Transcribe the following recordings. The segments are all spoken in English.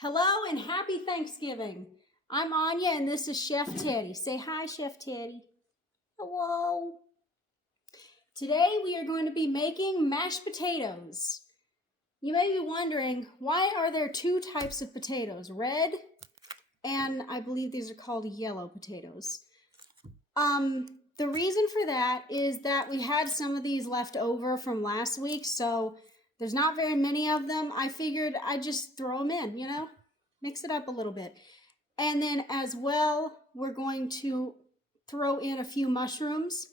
Hello and happy Thanksgiving. I'm Anya and this is Chef Teddy. Say hi, Chef Teddy. Hello. Today we are going to be making mashed potatoes. You may be wondering, why are there two types of potatoes? Red and I believe these are called yellow potatoes. The reason for that is that we had some of these left over from last week, so there's not very many of them. I figured I'd just throw them in, mix it up a little bit. And then as well, we're going to throw in a few mushrooms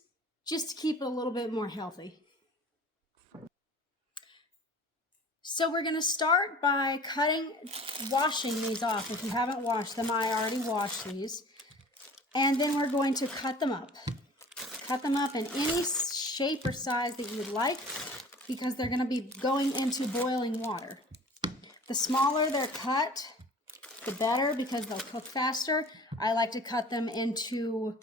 just to keep it a little bit more healthy. So we're going to start by washing these off. If you haven't washed them, I already washed these. And then we're going to cut them up. Cut them up in any shape or size that you would like, because they're going to be going into boiling water. The smaller they're cut, the better, because they'll cook faster. I like to cut them into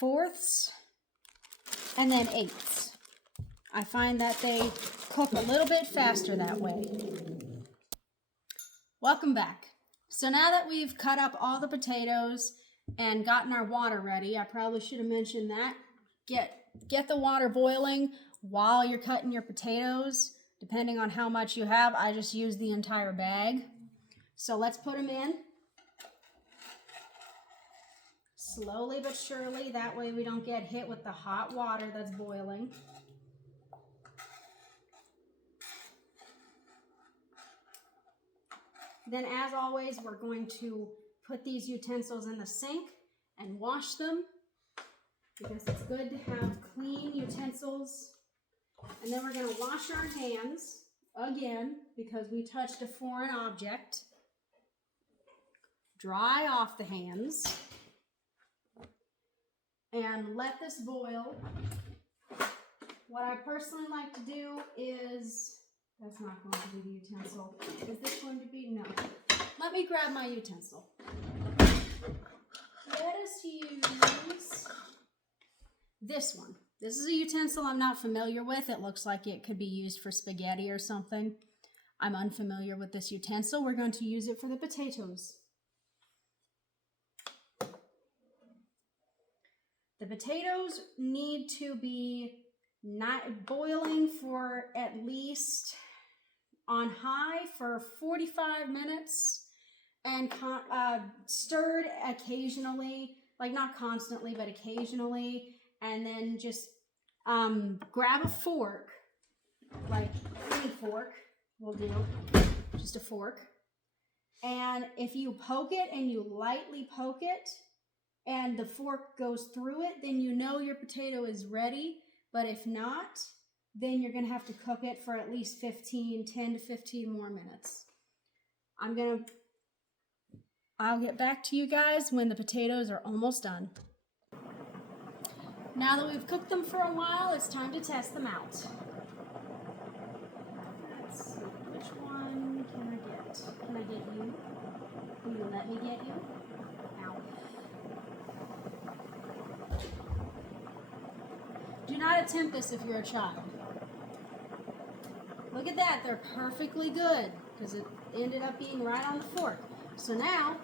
fourths and then eighths. I find that they cook a little bit faster that way. Welcome back. So now that we've cut up all the potatoes and gotten our water ready, I probably should have mentioned that. Get the water boiling while you're cutting your potatoes. Depending on how much you have, I just use the entire bag. So let's put them in. Slowly but surely, that way we don't get hit with the hot water that's boiling. Then, as always, we're going to put these utensils in the sink and wash them, because it's good to have clean utensils. And then we're going to wash our hands again, because we touched a foreign object. Dry off the hands and let this boil. What I personally like to do is, that's not going to be the utensil. Is this going to be? No. Let me grab my utensil. Let us use this one. This is a utensil I'm not familiar with. It looks like it could be used for spaghetti or something. I'm unfamiliar with this utensil. We're going to use it for the potatoes. The potatoes need to be not boiling for at least on high for 45 minutes and stirred occasionally, like not constantly, but occasionally. And then just grab a fork, like any fork will do, just a fork. And if you poke it and you lightly poke it and the fork goes through it, then you know your potato is ready. But if not, then you're going to have to cook it for at least 10 to 15 more minutes. I'll get back to you guys when the potatoes are almost done. Now that we've cooked them for a while, it's time to test them out. Let's see, which one can I get? Can I get you? Will you let me get you? Ow. Do not attempt this if you're a child. Look at that, they're perfectly good, because it ended up being right on the fork. So now,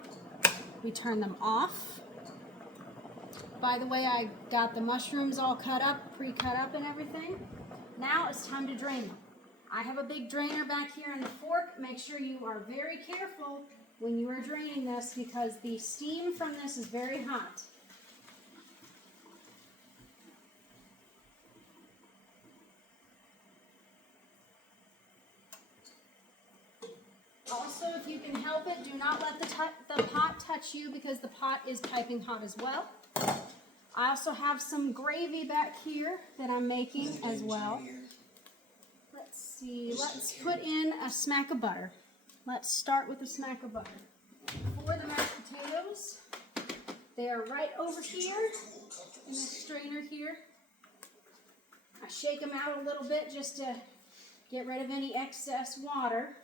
we turn them off. By the way, I got the mushrooms all cut up, pre-cut up and everything. Now it's time to drain them. I have a big drainer back here in the fork. Make sure you are very careful when you are draining this, because the steam from this is very hot. Also, if you can help it, do not let the pot touch you, because the pot is piping hot as well. I also have some gravy back here that I'm making as well. Let's see, let's put in a smack of butter. Let's start with a smack of butter. For the mashed potatoes, they are right over here in this strainer here. I shake them out a little bit just to get rid of any excess water.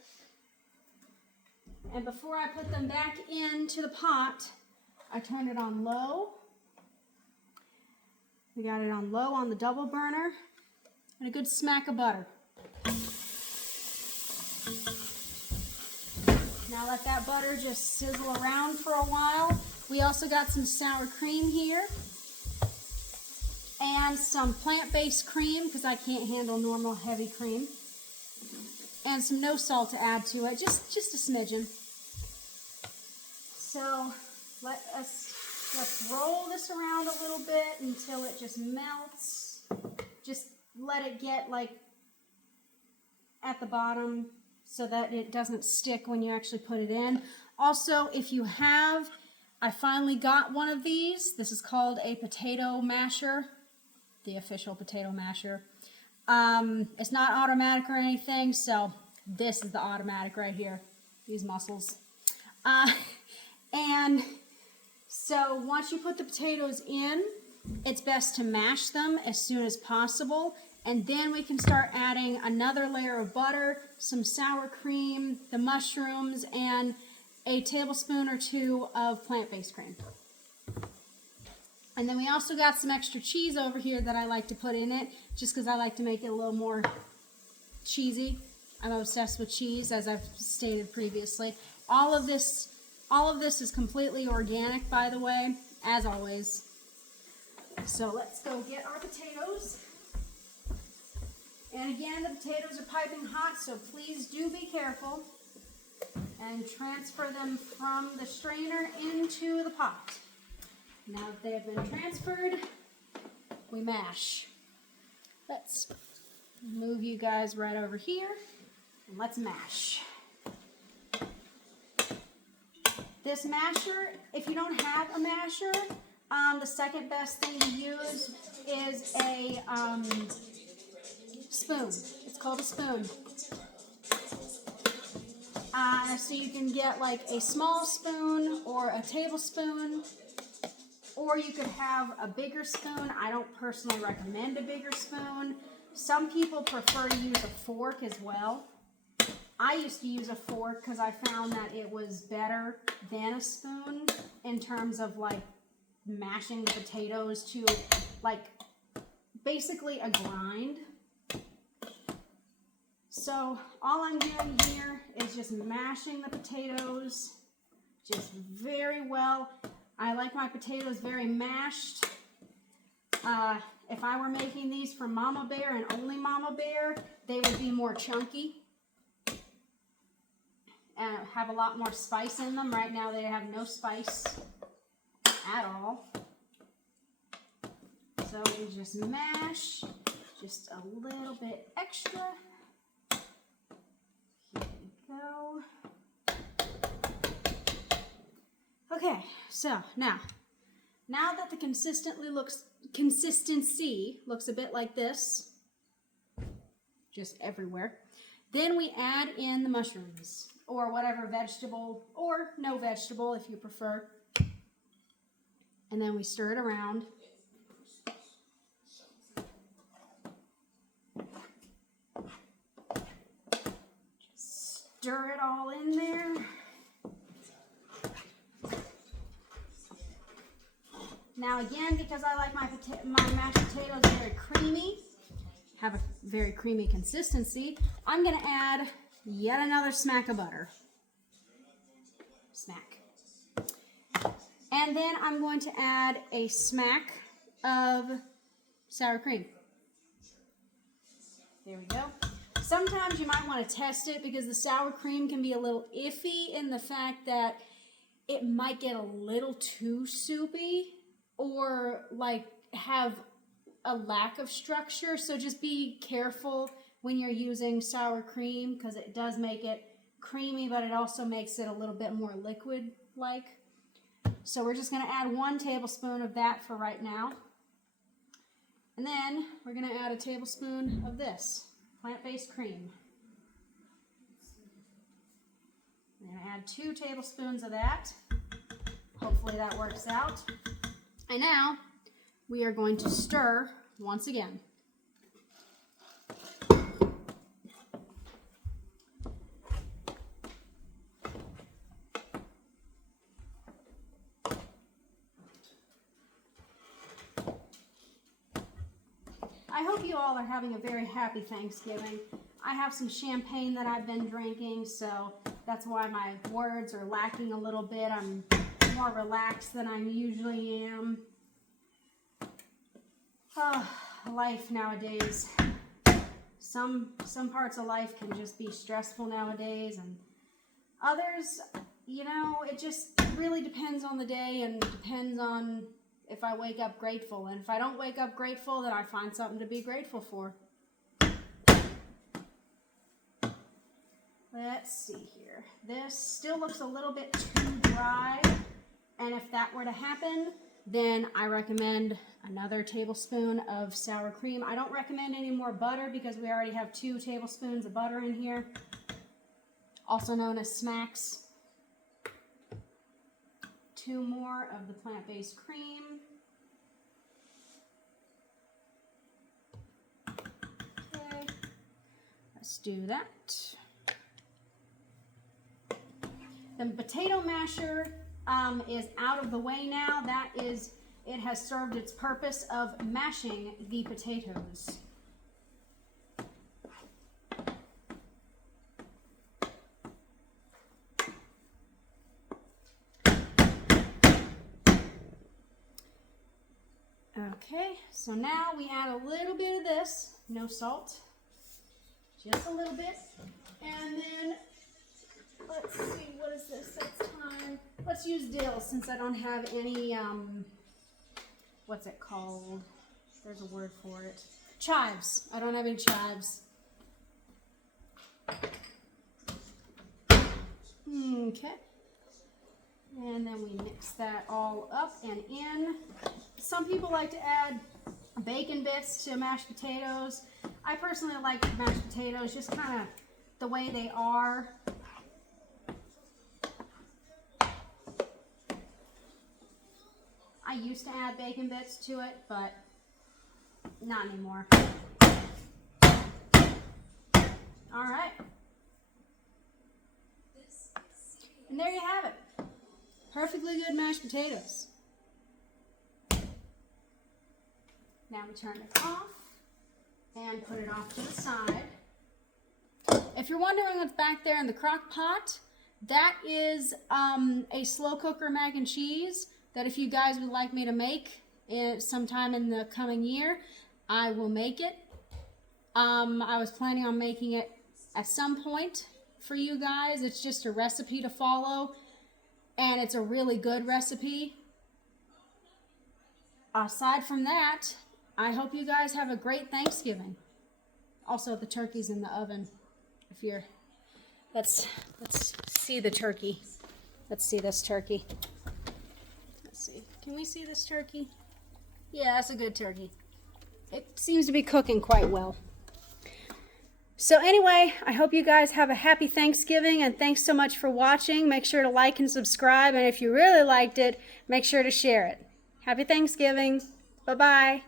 And before I put them back into the pot, I turn it on low. We got it on low on the double burner, and a good smack of butter. Now let that butter just sizzle around for a while. We also got some sour cream here and some plant-based cream because I can't handle normal heavy cream. And some no salt to add to it, just a smidgen. So let's roll this around a little bit until it just melts. Just let it get like at the bottom so that it doesn't stick when you actually put it in. Also, if you have, I finally got one of these. This is called a potato masher, the official potato masher. It's not automatic or anything, so this is the automatic right here, these muscles. And so once you put the potatoes in, it's best to mash them as soon as possible, and then we can start adding another layer of butter, some sour cream, the mushrooms, and a tablespoon or two of plant-based cream. And then we also got some extra cheese over here that I like to put in it, just because I like to make it a little more cheesy. I'm obsessed with cheese, as I've stated previously. All of this is completely organic, by the way, as always. So let's go get our potatoes. And again, the potatoes are piping hot, so please do be careful and transfer them from the strainer into the pot. Now that they have been transferred, we mash. Let's move you guys right over here and let's mash. This masher, if you don't have a masher, the second best thing to use is a spoon. It's called a spoon. So you can get like a small spoon or a tablespoon, or you could have a bigger spoon. I don't personally recommend a bigger spoon. Some people prefer to use a fork as well. I used to use a fork because I found that it was better than a spoon in terms of like mashing the potatoes to like basically a grind. So all I'm doing here is just mashing the potatoes just very well. I like my potatoes very mashed. If I were making these for Mama Bear and only Mama Bear, they would be more chunky and have a lot more spice in them. Right now they have no spice at all. So we just mash just a little bit extra. Here we go. Okay, so now that the consistency looks a bit like this, just everywhere, then we add in the mushrooms or whatever vegetable, or no vegetable if you prefer, and then we stir it around. Just stir it all in there. Now again, because I like my mashed potatoes very creamy, have a very creamy consistency, I'm going to add yet another smack of butter. Smack. And then I'm going to add a smack of sour cream. There we go. Sometimes you might want to test it because the sour cream can be a little iffy in the fact that it might get a little too soupy or like have a lack of structure. So just be careful when you're using sour cream because it does make it creamy, but it also makes it a little bit more liquid-like. So we're just going to add 1 tablespoon of that for right now. And then we're going to add a tablespoon of this plant-based cream. I'm going to add 2 tablespoons of that. Hopefully that works out. And now we are going to stir once again. I hope you all are having a very happy Thanksgiving. I have some champagne that I've been drinking, so that's why my words are lacking a little bit. I'm more relaxed than I usually am. Oh, life nowadays. Some parts of life can just be stressful nowadays, and others, you know, it just really depends on the day and depends on if I wake up grateful. And if I don't wake up grateful, then I find something to be grateful for. Let's see here. This still looks a little bit too dry, and if that were to happen, then I recommend another tablespoon of sour cream. I don't recommend any more butter because we already have 2 tablespoons of butter in here, also known as smacks. 2 more of the plant-based cream. Okay, let's do that. The potato masher is out of the way now. That is, it has served its purpose of mashing the potatoes. Okay, so now we add a little bit of this, no salt, just a little bit, and then let's see, what is this? It's time. Let's use dill since I don't have any, what's it called? There's a word for it. Chives. I don't have any chives. Okay. And then we mix that all up and in. Some people like to add bacon bits to mashed potatoes. I personally like mashed potatoes just kind of the way they are. I used to add bacon bits to it, but not anymore. All right. And there you have it. Perfectly good mashed potatoes. Now we turn it off and put it off to the side. If you're wondering what's back there in the crock pot, that is a slow cooker mac and cheese that if you guys would like me to make sometime in the coming year, I will make it. I was planning on making it at some point for you guys. It's just a recipe to follow, and it's a really good recipe. Aside from that, I hope you guys have a great Thanksgiving. Also, the turkey's in the oven. If you're, let's see the turkey. Let's see this turkey. Let's see. Can we see this turkey? Yeah, that's a good turkey. It seems to be cooking quite well. So anyway, I hope you guys have a happy Thanksgiving, and thanks so much for watching. Make sure to like and subscribe, and if you really liked it, make sure to share it. Happy Thanksgiving. Bye-bye.